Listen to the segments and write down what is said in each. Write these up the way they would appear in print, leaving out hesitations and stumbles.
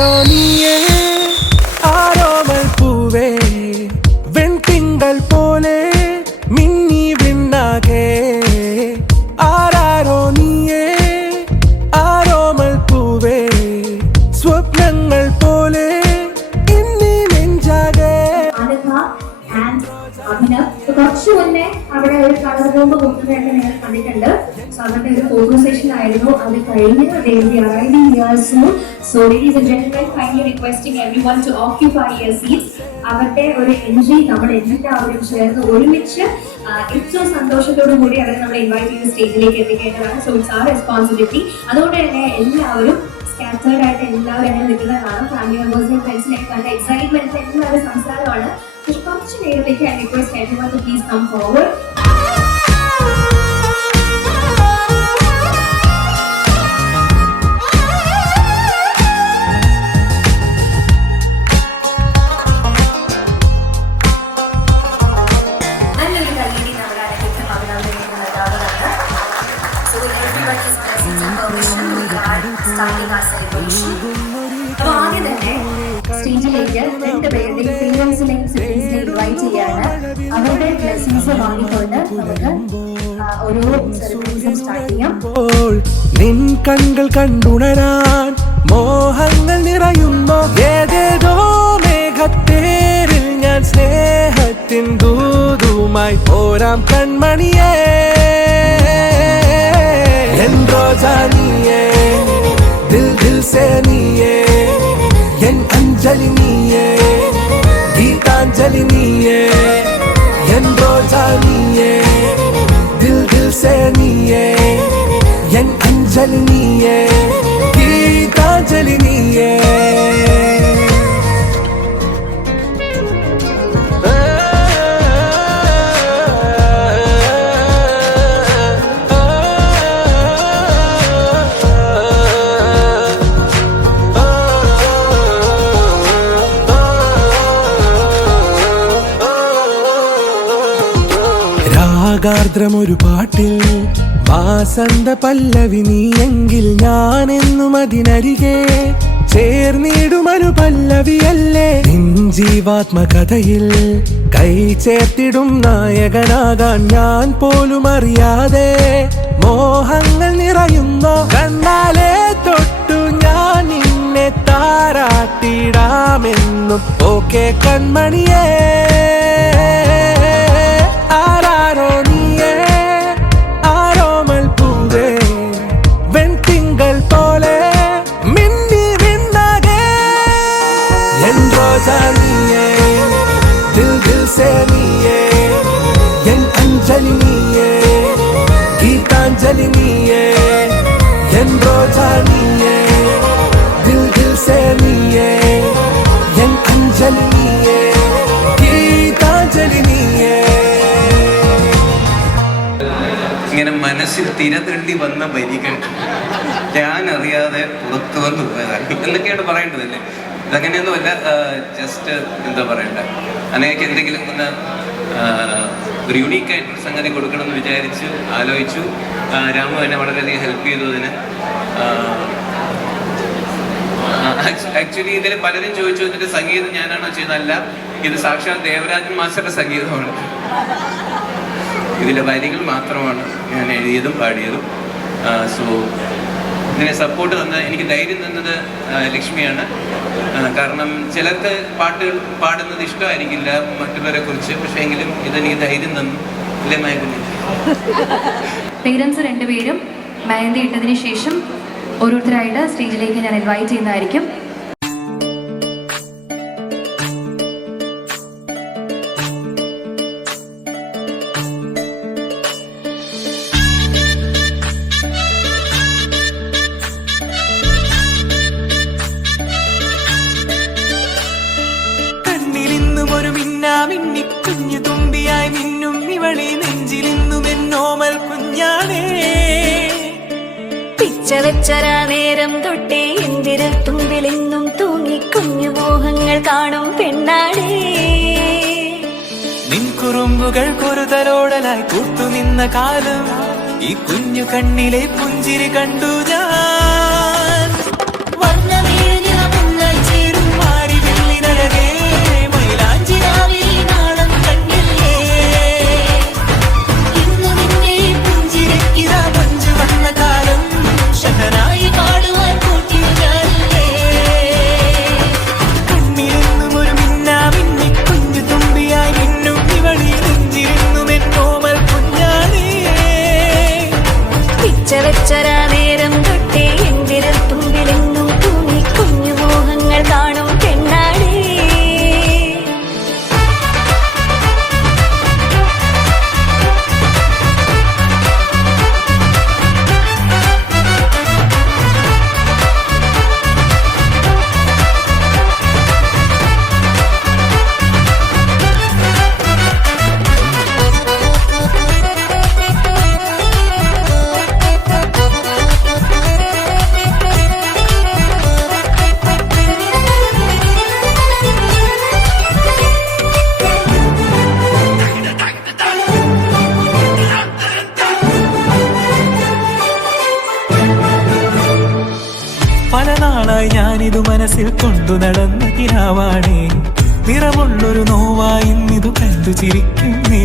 ആരാരോ നീയേ ആരോമൽ പൂവേ വെൺതിങ്കൾ പോലെ മിന്നി വിണ്ണാകെ ആരാരോ നീയേ ആരോമൽ പൂവേ സ്വപ്നങ്ങൾ പോലെ ഇന്നി നെഞ്ചാകെ കുറച്ചു മുന്നേ അവിടെ ഒരു കളർ ബോംബ് കൊണ്ടുവരായിട്ട് നിങ്ങൾ കണ്ടിട്ടുണ്ട്. സോ അവരുടെ ഒരു ഫോട്ടോ സെഷൻ ആയിരുന്നു. അത് കഴിഞ്ഞ് so ladies and gentlemen, kindly requesting everyone to occupy your seats. അവരുടെ ഒരു എൻട്രി നമ്മൾ എല്ലാവരും ചേർന്ന് ഒരുമിച്ച് ഏറ്റവും സന്തോഷത്തോടു കൂടി അവരെ നമ്മൾ ഇൻവൈറ്റ് ചെയ്ത് സ്റ്റേജിലേക്ക് എത്തിക്കേണ്ടതാണ്. So it's our responsibility. അതുകൊണ്ട് തന്നെ എല്ലാവരും സ്കാറ്റേർഡ് ആയിട്ട് എല്ലാവരും എങ്ങനെ നിൽക്കുന്നതാണ്. ഫാമിലി മെമ്പേഴ്സിനെയും ഫ്രണ്ട്സിനെയും കണ്ട എക്സൈറ്റ്മെന്റ് എല്ലാവരും സംസാരമാണ്. കുറച്ച് നേരത്തേക്ക് I request everyone to please come forward. So with everybody's blessings and permission, we are starting our celebration. അപ്പോൾ ആദ്യം തന്നെ സ്റ്റേജിലേക്ക് രണ്ടുപേരുടെയും പേരൻസിനെയും സിബ്ലിങ്സിനെയും ഇൻവൈറ്റ് ചെയ്യാണ്. അവരുടെ ബ്ലെസ്സിങ്സ് വാങ്ങിക്കൊണ്ട് നമുക്ക് ഓരോ സെലിബ്രേഷൻ സ്റ്റാർട്ട് ചെയ്യാം. നിൻ കണ്ണുകൾ കണ്ടുണരാൻ മോഹങ്ങൾ നിറയുന്നു. ഏതേതോ മേഘത്തേരിൽ ഞാൻ സ്നേഹത്തിൻ ദൂതുമായി പോരാം കൺമണിയേ. എൻ റോജാ നീയേ ദിൽ ദിൽ സേ നീയേ എൻ അഞ്ജലി നീയേ ഗീതാഞ്ജലി നീയേ. എൻ റോജാ നീയേ ദിൽ ദിൽ സേ നീയേ എൻ അഞ്ജലി നീയേ ഗീതാഞ്ജലി നീയേ. രാഗാർദ്രമൊരു പാട്ടിൽ വാസന്ത പല്ലവി നീയെങ്കിൽ ഞാനെന്നും അതിനരികെ ചേർന്നിടുമനു പല്ലവിയല്ലേ. നിൻ ജീവാത്മകഥയിൽ കൈ ചേർത്തിടും നായകനാകാൻ ഞാൻ പോലും അറിയാതെ മോഹങ്ങൾ നിറയുന്നോ. കണ്ണാലെ തൊട്ടു ഞാൻ നിന്നെ താരാട്ടിടാമെന്നും ഓക്കെ കൺമണിയേ. ആരാരോ നീയേ ആരോമൽ പൂവേ വെൺതിങ്കൾ പോലെ മിന്നി വിണ്ണാകെ. എൻ റോജാ നീയേ ദിൽ ദിൽ സേ നീയേ എൻ അഞ്ജലി നീയേ ഗീതാഞ്ജലി നീയേ. എൻ റോജാ നീയേ ദിൽ ദിൽ സേ നീയേ എൻ അഞ്ജലി നീയേ ഗീതാഞ്ജലി നീയേ. ഇങ്ങനെ മനസ്സിൽ തിരതള്ളി വന്ന വരികൾ ഞാൻ അറിയാതെ പുറത്തു വന്നു പോയതാണ് എന്നൊക്കെയാണ് പറയേണ്ടതല്ലേ. ഇതങ്ങനെയൊന്നുമല്ല. ജസ്റ്റ് എന്താ പറയണ്ട, അനേക്ക് എന്തെങ്കിലും ഒന്ന് ഒരു യുണീക്കായിട്ടൊരു സംഗതി കൊടുക്കണമെന്ന് വിചാരിച്ചു ആലോചിച്ചു. രാമു എന്നെ വളരെയധികം ഹെൽപ്പ് ചെയ്തു അതിന്. ആക്ച്വലി ഇതിൽ പലരും ചോദിച്ചു ഇതിന്റെ സംഗീതം ഞാനാണോ ചെയ്തതല്ല, ഇത് സാക്ഷാൽ ദേവരാജൻ മാസ്റ്ററുടെ സംഗീതമാണ്. ഇതിലെ വരികൾ മാത്രമാണ് ഞാൻ എഴുതിയതും പാടിയതും. സോ ഇതിനെ സപ്പോർട്ട് തന്ന, എനിക്ക് ധൈര്യം തന്നത് ലക്ഷ്മിയാണ്. കാരണം ചിലർക്ക് പാട്ടുകൾ പാടുന്നത് ഇഷ്ടമായിരിക്കില്ല മറ്റുള്ളവരെ കുറിച്ച്, പക്ഷേ എങ്കിലും ഇതെനിക്ക് ധൈര്യം തന്നു. അല്ലേ മയക്കുഞ്ഞ്? പേരൻസ് രണ്ടുപേരും മെഹന്തി ഇട്ടതിന് ശേഷം ഓരോരുത്തരായിട്ട് സ്റ്റേജിലേക്ക് ഞാൻ ഇൻവൈറ്റ് ചെയ്യുന്നതായിരിക്കും. കുഞ്ഞു തുമ്പിയായി മിന്നും ഇവളെ നെഞ്ചിലിന്നും എന്നോമൽ കുഞ്ഞാണേ. പിച്ച വെച്ചരാ നേരം തൊട്ടേ എന്തിരൽ തുമ്പിലെന്നും തൂങ്ങി കുഞ്ഞു മോഹങ്ങൾ കാണും പെണ്ണാടേ. നിൻ കുറുമ്പുകൾ കുറുതലോടലായി കൂട്ടുനിന്ന കാലം ഈ കുഞ്ഞു കണ്ണിലെ പുഞ്ചിരി കണ്ടു ഞാൻ. വർണ്ണമേഞ്ഞ പൂവായി ഞാനിതു മനസ്സിൽ കൊണ്ടു നടന്ന കിനാവാണേ. നിറമുള്ളൊരു നോവായി ഇന്നിതു കണ്ടു ചിരിക്കുന്നേ.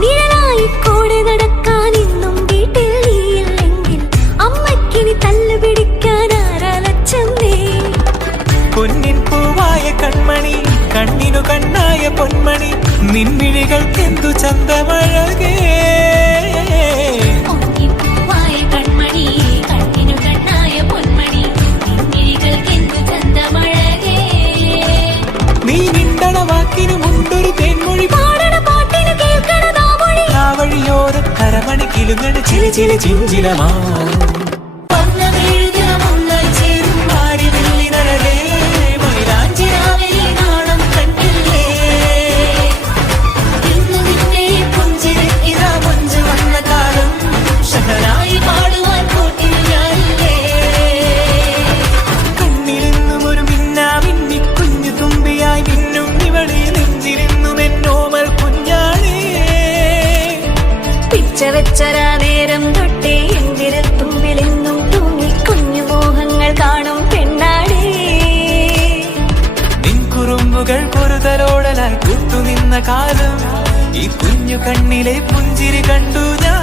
നിഴലായി കൂടെ നടക്കാൻ ഇന്നും വീട്ടിൽ നീയില്ലെങ്കിൽ അമ്മയ്ക്കിനി തല്ലു പിടിക്കാൻ ആരാലച്ചമ്മേ. പൊന്നിൻ പൂവായ കൺമണി, കണ്ണിനു കണ്ണായ പൊന്മണി, നിൻമിഴികൾക്കെന്തു ചന്തമഴകേ. പൂവായ കൺമണി, കണ്ണിനു കണ്ണായ പൊന്മണി, നിൻമിഴികൾക്കെന്തു ചന്തമഴകേ. നീ മിണ്ടണ വാക്കിനു മുണ്ടൊരു തേൻമൊഴി, പാടണ പാട്ടിനു കേൾക്കണ നാമൊഴി, ആ വഴിയോര കരമണി കിലുങ്ങണ ചിരി ചിരി ചിഞ്ചിലമാ. വെച്ചരാ നേരം തൊട്ടേ എന്തിരത്തുമ്പിലെന്നും തൂങ്ങി കുഞ്ഞു മോഹങ്ങൾ കാണും പെണ്ണാടേ. നിൻ കുറുമ്പുകൾ പൊറുതലോടലായി കൂട്ടുനിന്ന കാലം, ഈ കുഞ്ഞു കണ്ണിലെ പുഞ്ചിരി കണ്ടു ഞാൻ.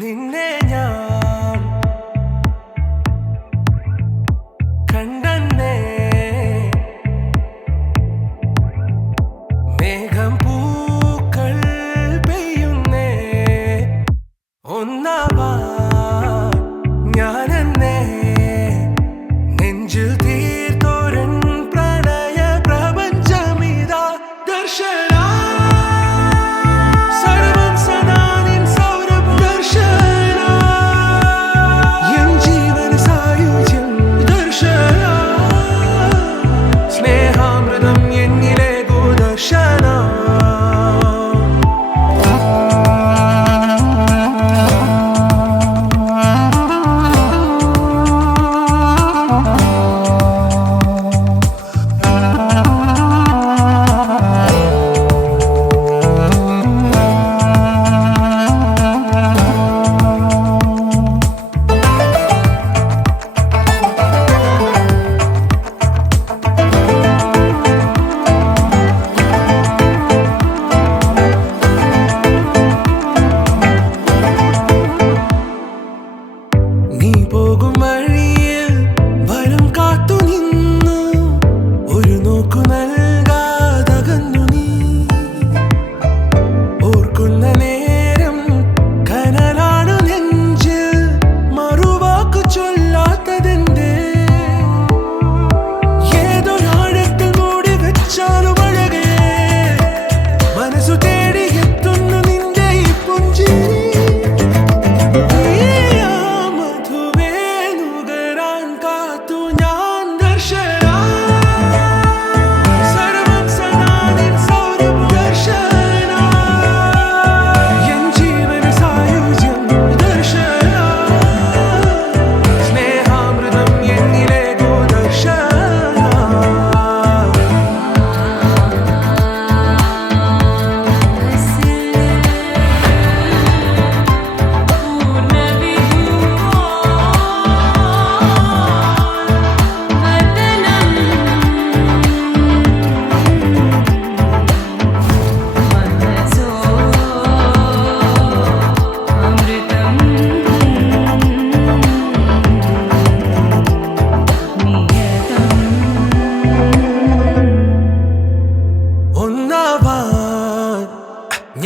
നിന്നെ ഞാൻ കണ്ടന്നേ, മേഘം പൂക്കൾ പെയ്യുന്നേ, ഒന്നാവാൻ ഞാനെന്നേ, നെഞ്ചിൽ തീർത്തോരൻ പ്രണയ പ്രപഞ്ചമിതാ ദർശന.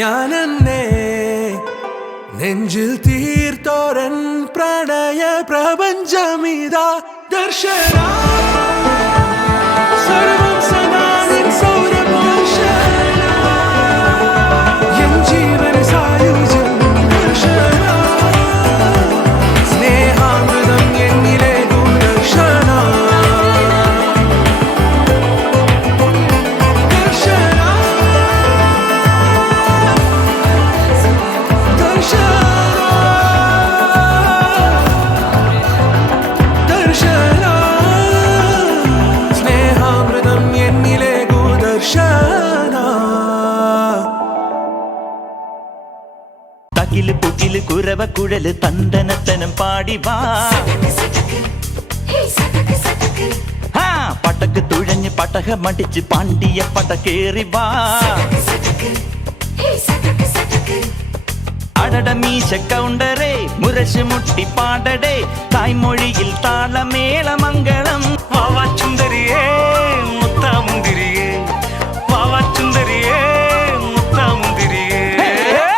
ഞാനെന്നെ നെഞ്ചിൽ തീർത്തോരൻ പ്രണയ പ്രപഞ്ചമിതാ ദർശന. സർവം സദാ നിൻ സൗരഭൂഷണ, എൻ ജീവന സായുജ്യം ദർശന. തകില് പുകില് കുരവ കുഴല് തന്തനത്തനം പാടി വാ ഹാ പടക്ക് തുഴഞ്ഞ് പടക മടിച്ച് പാണ്ടിയ പട കേറി വാ അടട മീശ കൗണ്ടറേ മുരശ് മുട്ടി പാടടേ തായ്മൊഴിയിൽ താളമേള മംഗളം വാവാച്ചുന്തരിയേ മുത്താമുന്തിരിയേ വാവാച്ചുന്തരിയേ മുത്താമുന്തിരിയേ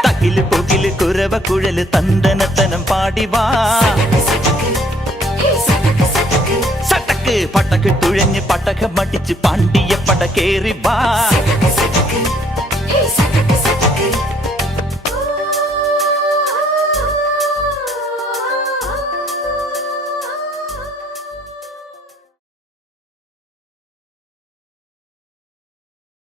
തകില് പുകില് കുരവ കുഴല് തന്തനത്തനം പാടി വാ സട്ടക്ക് പടക്ക് തുഴഞ്ഞ് പടക മടിച്ച് പാണ്ടിയ പട കേറി വാ